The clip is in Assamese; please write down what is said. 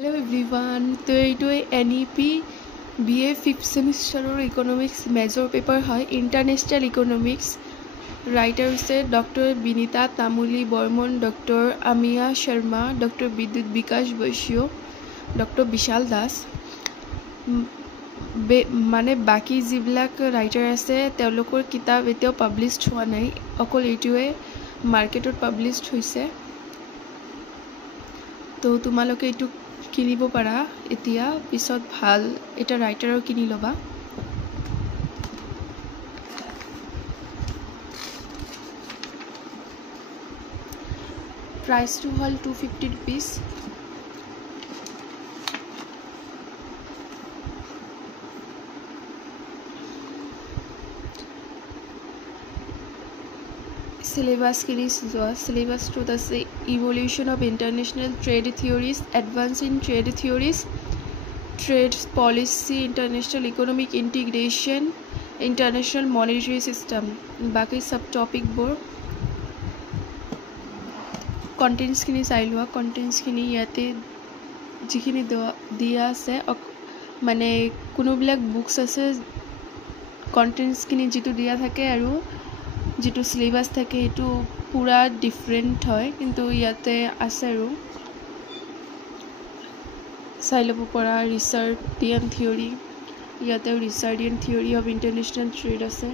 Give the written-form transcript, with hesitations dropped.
Hello everyone, তো এইটো NEP BA 5th সেমিস্টাৰৰ ইকোনমিক্স মেজৰ পেপাৰ হয় ইন্টাৰনেশ্যনেল ইকোনমিক্স ৰাইটাৰ হৈছে doctor Binita Tamuli Barman doctor Amiya Sharma doctor Bidyut Bikash Baishya doctor Bishal Das মানে বাকি যিবিলাক ৰাইটাৰ আছে তেওঁলোকৰ কিতাপ এতিয়াও পাব্লিছড হোৱা নাই অকল এইটোৱে মাৰ্কেটত পাব্লিছড হৈছে তো তোমালোকে এইটো কিনিব পাৰা এতিয়া পিছত ভাল এটা ৰাইটাৰৰ কিনি লবা প্ৰাইসটো হল 250 rupees syllabus kini joa syllabus to the evolution of international trade theories advance in trade theories trade policy international economic integration international monetary system baki sub topic bor contents kini sai lua contents kini yate jikhini dia ase mane kuno bilak books ase contents kini jitu dia thake aru जितु सिलेबास থাকে এটো পুরা ডিফারেন্ট হয় কিন্তু ইয়াতে আছে আৰু সাইলব পৰা ৰিসাৰ্ডিয়ান থিওৰি ইয়াতে ৰিসাৰ্ডিয়ান থিওৰি অফ ইন্টাৰন্যাশনাল ট্ৰেড আছে